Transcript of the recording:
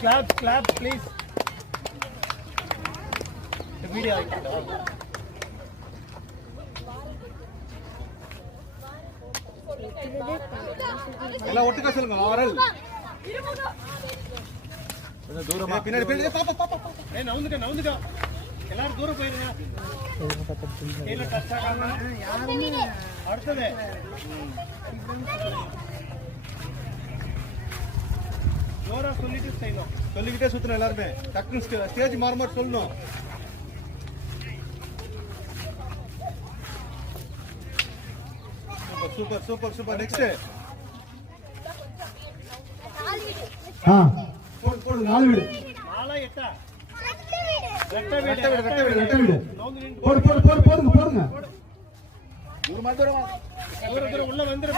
clap please. The video எல்லாம் ஒட்டுக்கா சொல்லுங்க ஆரல் தூரமா பின்னாடி பின்னாடி பாப்பா நவுந்துக்க எல்லாரும் தூரம் போயிருங்க. கீழே டச் ஆகாம அடுத்தது ஜோரா சொல்லிட்டு செய்யணும். சொல்லிக்கிட்டே சுத்தணும் எல்லாருமே டக்குனு ஸ்டேஜ் மாற மாதிரி சொல்லணும். சூப்பர் சூப்பர் சூப்பர் நெக்ஸ்ட் போடு 4 வீடு 4 8 ரெட்டை வீடு போடுங்க தூரம் உள்ள வந்துரு.